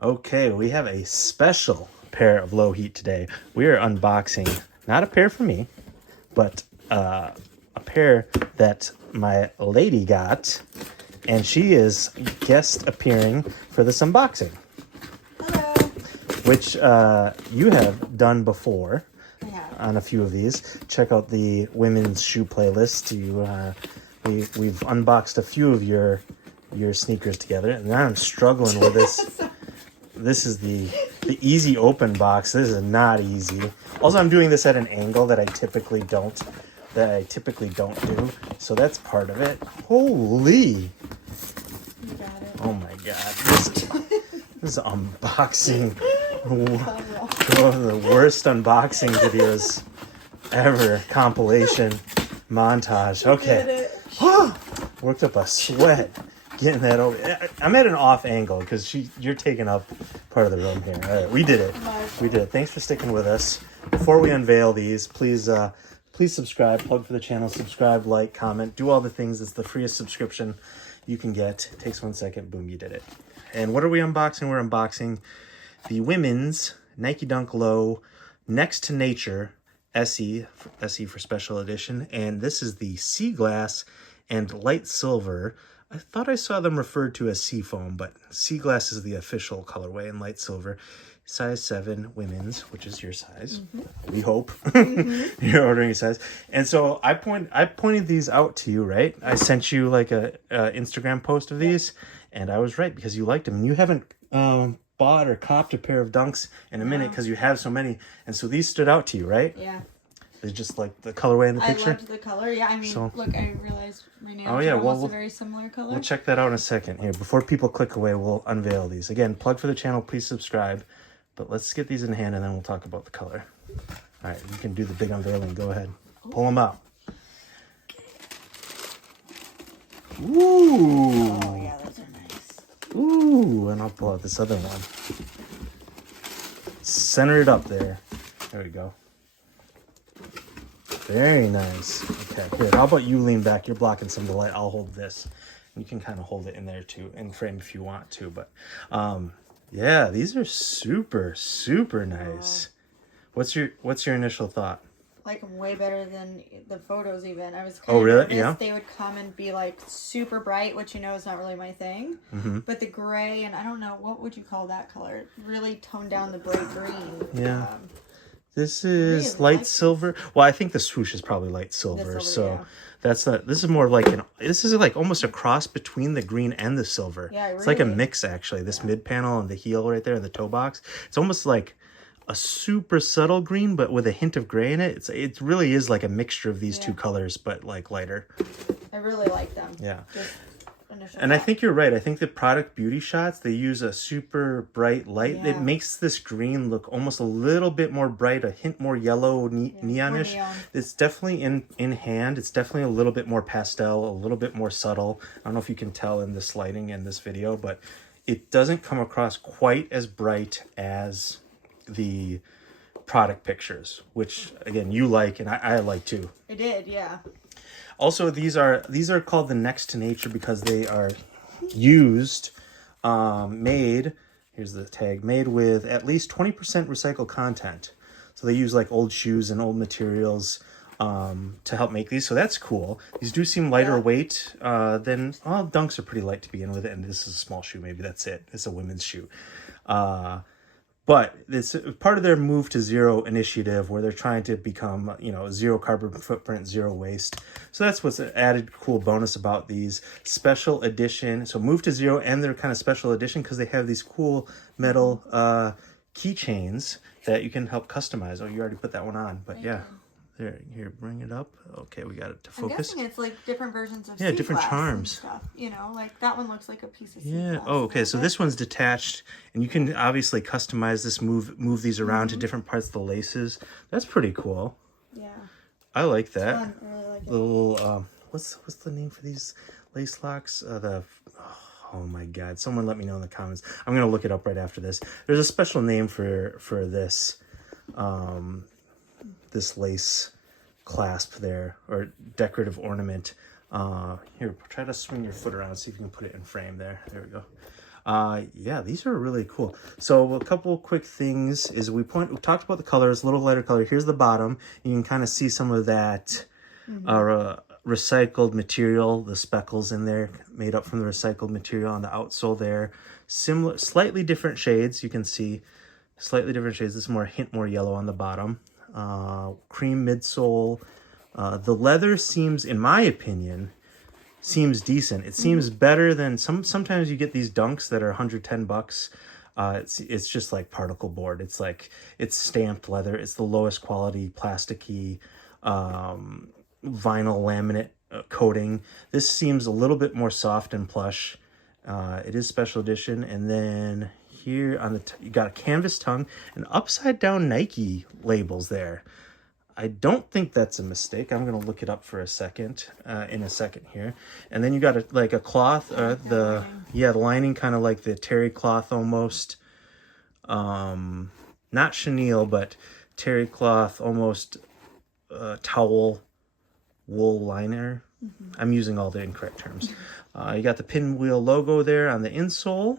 Okay, we have a special pair of Lowheat today. We are unboxing not a pair for me, but a pair that my lady got, and she is guest appearing for this unboxing. Hello. Which you have done before. I have. On a few of these. Check out the women's shoe playlist. We've unboxed a few of your sneakers together, and now I'm struggling with this. This is the easy open box. This is not easy. Also, I'm doing this at an angle that I typically don't do. So that's part of it. Holy! You got it. Oh my god. This is unboxing. One of the worst unboxing videos ever. Compilation montage. Okay. Worked up a sweat getting that over. I'm at an off angle because you're taking up part of the room here. All right, we did it. We did it. Thanks for sticking with us. Before we unveil these, please subscribe, plug for the channel, subscribe, like, comment, do all the things. It's the freest subscription you can get. It takes 1 second. Boom, you did it. And what are we unboxing? We're unboxing the women's Nike Dunk Low Next to Nature SE for special edition. And this is the Sea Glass and Light Silver. I thought I saw them referred to as Seafoam, but Sea Glass is the official colorway, and Light Silver. Size 7 women's, which is your size. Mm-hmm. We hope. Mm-hmm. You're ordering a size. And so I pointed these out to you, right? I sent you like a Instagram post of these, and I was right because you liked them. And you haven't bought or copped a pair of Dunks in a minute because you have so many. And so these stood out to you, right? Yeah. It's just like the colorway in the picture. I loved the color. Yeah, I mean, look, I realized right now almost a very similar color. We'll check that out in a second. Here, before people click away, we'll unveil these. Again, plug for the channel, please subscribe. But let's get these in hand and then we'll talk about the color. All right, you can do the big unveiling. Go ahead. Pull them out. Ooh. Oh, yeah, those are nice. Ooh, and I'll pull out this other one. Center it up there. There we go. Very nice. Okay, here, how about you lean back? You're blocking some of the light. I'll hold this. You can kind of hold it in there too, in frame if you want to. But yeah, these are super, super nice. What's your initial thought? Like way better than the photos even. I was kind of nervous yeah. They would come and be like super bright, which you know is not really my thing. Mm-hmm. But the gray and I don't know, what would you call that color? Really toned down the bright green. Yeah. This is light silver. Well, I think the swoosh is probably light silver. So yeah. This is more like this is like almost a cross between the green and the silver. Yeah, it's like a mix actually. This mid panel and the heel right there and the toe box. It's almost like a super subtle green, but with a hint of gray in it. It really is like a mixture of these two colors, but like lighter. I really like them. Yeah. And I think you're right. I think the product beauty shots, they use a super bright light. Yeah. It makes this green look almost a little bit more bright, a hint more yellow, neonish. Neon. It's definitely in hand. It's definitely a little bit more pastel, a little bit more subtle. I don't know if you can tell in this lighting in this video, but it doesn't come across quite as bright as the product pictures, which again, you like and I like too. I did, yeah. Also, these are called the Next to Nature because they are used, made, here's the tag, made with at least 20% recycled content. So they use like old shoes and old materials to help make these. So that's cool. These do seem lighter weight than, well, Dunks are pretty light to begin with. And this is a small shoe. Maybe that's it. It's a women's shoe. But it's part of their Move to Zero initiative where they're trying to become, zero carbon footprint, zero waste. So that's what's an added cool bonus about these special edition. So Move to Zero and they're kind of special edition because they have these cool metal keychains that you can help customize. Oh, you already put that one on, but yeah. There, here, bring it up. Okay, we got it to focus. I'm guessing it's like different versions of different charms. Stuff. Like that one looks like a piece of sea glass. Oh, okay. So this one's detached, and you can obviously customize this. Move these around to different parts of the laces. That's pretty cool. Yeah. I like that. It's fun. I really like it. The little what's the name for these lace locks? Oh my God! Someone let me know in the comments. I'm gonna look it up right after this. There's a special name for this. This lace clasp there, or decorative ornament. Here, try to swing your foot around, see if you can put it in frame there. There we go. Yeah, these are really cool. So a couple quick things is we talked about the colors, a little lighter color. Here's the bottom. You can kind of see some of that recycled material, the speckles in there made up from the recycled material on the outsole there. Similar, slightly different shades. You can see slightly different shades. This is more hint more yellow on the bottom. Cream midsole. The leather seems, in my opinion, seems decent. It seems better than sometimes you get these dunks that are $110. It's just like particle board. It's like it's stamped leather. It's the lowest quality plasticky vinyl laminate coating. This seems a little bit more soft and plush. It is special edition. And then here on the you got a canvas tongue and upside down Nike labels there. I don't think that's a mistake. I'm gonna look it up for a second, in a second here. And then you got a cloth, the lining kind of like the terry cloth almost. Not chenille, but terry cloth, almost towel wool liner. I'm using all the incorrect terms. You got the pinwheel logo there on the insole.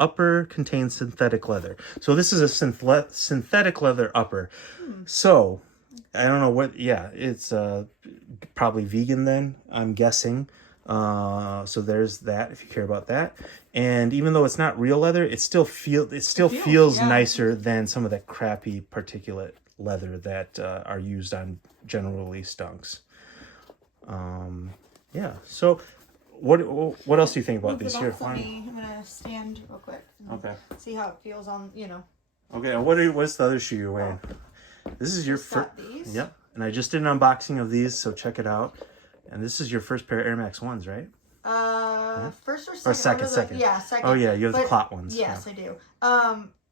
Upper contains synthetic leather. So this is a synthetic leather upper. So I don't know what, it's probably vegan then, I'm guessing. So there's that if you care about that. And even though it's not real leather, it still feels nicer than some of that crappy particulate leather that are used on general release dunks. So what else do you think about these here? I'm gonna stand real quick. Okay. See how it feels on, Okay. What's the other shoe you're wearing? This is your first. Yep. And I just did an unboxing of these, so check it out. And this is your first pair of Air Max 1s, right? First or second? Second. Yeah, second. Oh yeah, you have the clot ones. Yes, I do.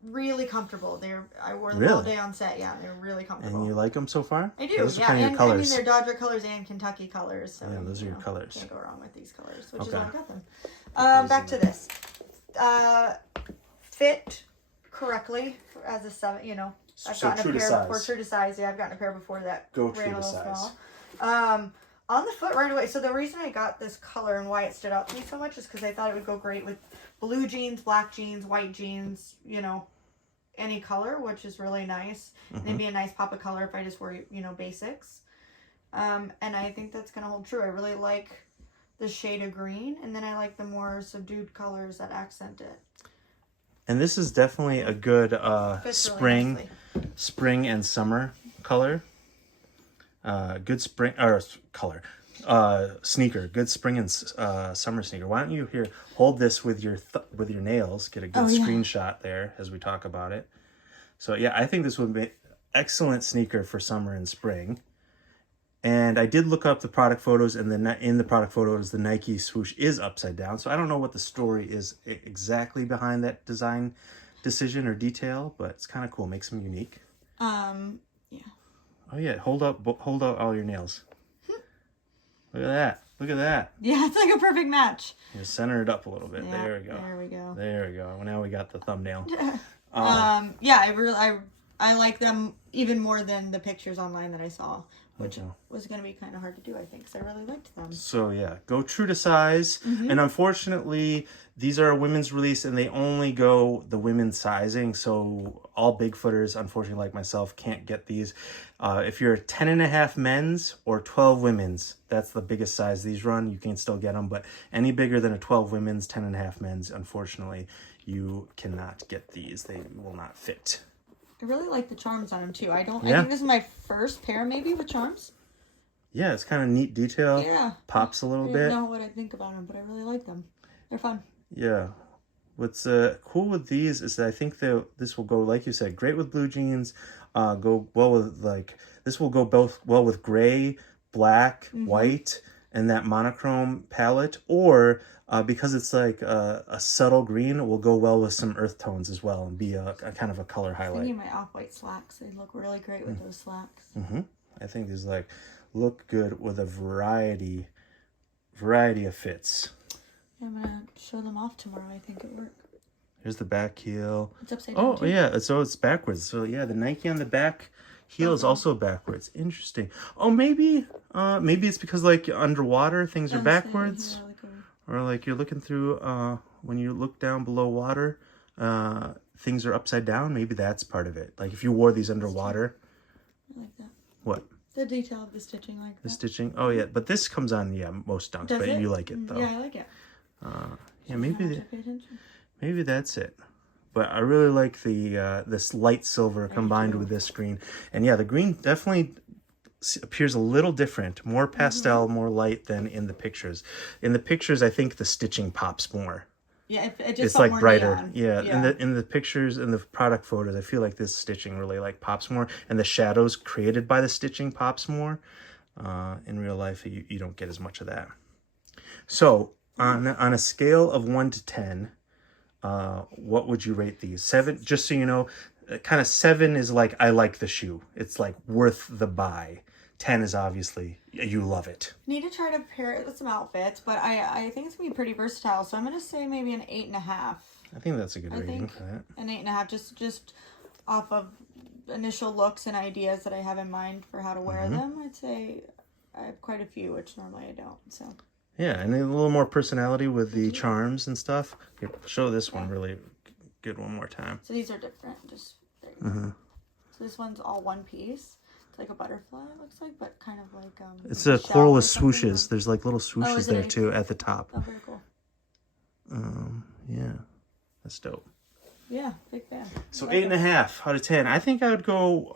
Really comfortable. I wore them all day on set. Yeah, they're really comfortable. And you like them so far? I do. Those yeah, are kind of your colors. I mean they're Dodger colors and Kentucky colors. So those are your colors. Can't go wrong with these colors, which is why I got them. Back to this. Fit correctly as a 7. I've gotten a pair before, true to size. Yeah, I've gotten a pair before that ran a little small. On the foot right away. So the reason I got this color and why it stood out to me so much is because I thought it would go great with blue jeans, black jeans, white jeans, any color, which is really nice. And it'd be a nice pop of color if I just wear, basics. And I think that's going to hold true. I really like the shade of green, and then I like the more subdued colors that accent it. And this is definitely a good spring and summer color. Good spring or color sneaker. Good spring and summer sneaker. Why don't you hold this with your nails? Get a good screenshot there as we talk about it. So yeah, I think this would be excellent sneaker for summer and spring. And I did look up the product photos, and then in the product photos, the Nike swoosh is upside down. So I don't know what the story is exactly behind that design decision or detail, but it's kind of cool. Makes them unique. Yeah. Oh yeah, hold out all your nails. Look at that. Look at that. Yeah, it's like a perfect match. You center it up a little bit. Yeah, there we go. There we go. There we go. Well, now we got the thumbnail. I like them even more than the pictures online that I saw, which was going to be kind of hard to do, I think, because I really liked them. So yeah, go true to size. And unfortunately, these are a women's release, and they only go the women's sizing. So all bigfooters, unfortunately, like myself, can't get these. If you're 10.5 men's or 12 women's, that's the biggest size these run. You can still get them, but any bigger than a 12 women's, 10.5 men's, unfortunately, you cannot get these. They will not fit. I really like the charms on them too. I think this is my first pair maybe with charms. Yeah, it's kind of neat detail. Yeah. Pops a little bit. I don't know what I think about them, but I really like them. They're fun. Yeah. What's cool with these is that I think this will go, like you said, great with blue jeans. Go well with this will go both well with gray, black, white, and that monochrome palette, or because it's like a subtle green, it will go well with some earth tones as well and be a kind of a color highlight. I need my off-white slacks. They look really great with those slacks. I think these look good with a variety of fits. I'm gonna show them off tomorrow. I think at work. Here's the back heel. It's upside down. Oh yeah, so it's backwards. So yeah, the Nike on the back heel is also backwards. Interesting. Oh, maybe it's because like underwater things are backwards. Or like you're looking through, when you look down below water, things are upside down. Maybe that's part of it. Like if you wore these underwater. I like that. What? The detail of the stitching like that. The stitching? Oh, yeah. But this comes on, yeah, most dunks. Does but it? you like it, though. Yeah, I like it. Yeah, maybe that's it. But I really like the this light silver combined with this green. And yeah, the green definitely appears a little different. More pastel, more light than in the pictures. In the pictures, I think the stitching pops more. Yeah, it just it's like brighter. Neon. Yeah. In the pictures, in the product photos, I feel like this stitching really like pops more, and the shadows created by the stitching pops more. In real life, you don't get as much of that. So on a scale of 1 to 10, what would you rate these? 7. Just so you know, kind of 7 is like I like the shoe. It's like worth the buy. 10 is obviously you love it. Need to try to pair it with some outfits, but I think it's gonna be pretty versatile. So I'm gonna say maybe an 8.5. I think that's a good rating for that. An 8.5, just off of initial looks and ideas that I have in mind for how to wear them. I'd say I have quite a few, which normally I don't. So. Yeah, and a little more personality with the charms and stuff. Here, show this one really good one more time. So these are different. Just there you go. So this one's all one piece. It's like a butterfly, it looks like, but kind of like it's a coral with swooshes. There's like little swooshes there too at the top. Oh, very cool. Yeah, that's dope. Yeah, big fan. So 8.5 out of 10. I think I would go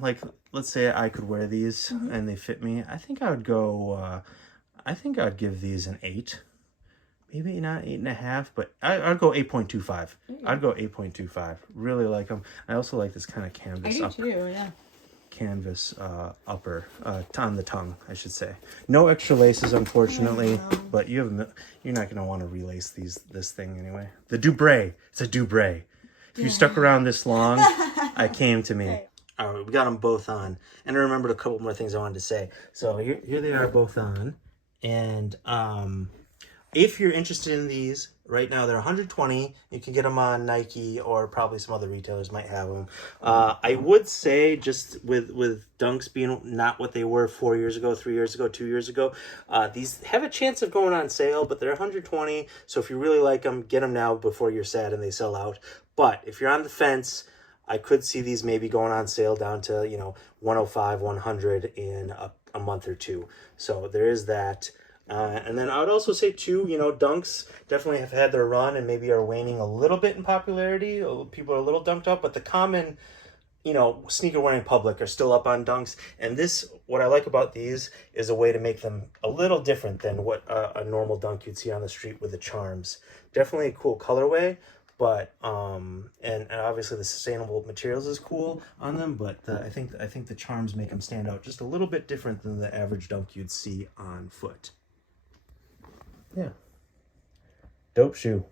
like, let's say I could wear these and they fit me. I think I would go. I think I'd give these an 8. Maybe not 8.5, but I'd go 8.25. I'd go 8.25. Really like them. I also like this kind of canvas. I do too. Yeah. Canvas upper on the tongue, I should say. No extra laces, unfortunately, but you're not going to want to relace this thing anyway. The Dubray, it's a Dubray. If you stuck around this long, I came to me. Okay. All right, we got them both on, and I remembered a couple more things I wanted to say. So here they are both on, and if you're interested in these, right now they're $120. You can get them on Nike or probably some other retailers might have them. I would say just with dunks being not what they were 4 years ago, 3 years ago, 2 years ago, these have a chance of going on sale, but they're $120. So if you really like them, get them now before you're sad and they sell out. But if you're on the fence, I could see these maybe going on sale down to, $105, $100 in a month or two. So there is that. And then I would also say, too, dunks definitely have had their run and maybe are waning a little bit in popularity. People are a little dunked up, but the common, sneaker-wearing public are still up on dunks. And what I like about these is a way to make them a little different than what a normal dunk you'd see on the street with the charms. Definitely a cool colorway, but and obviously the sustainable materials is cool on them. But I think the charms make them stand out just a little bit different than the average dunk you'd see on foot. Yeah. Dope shoe.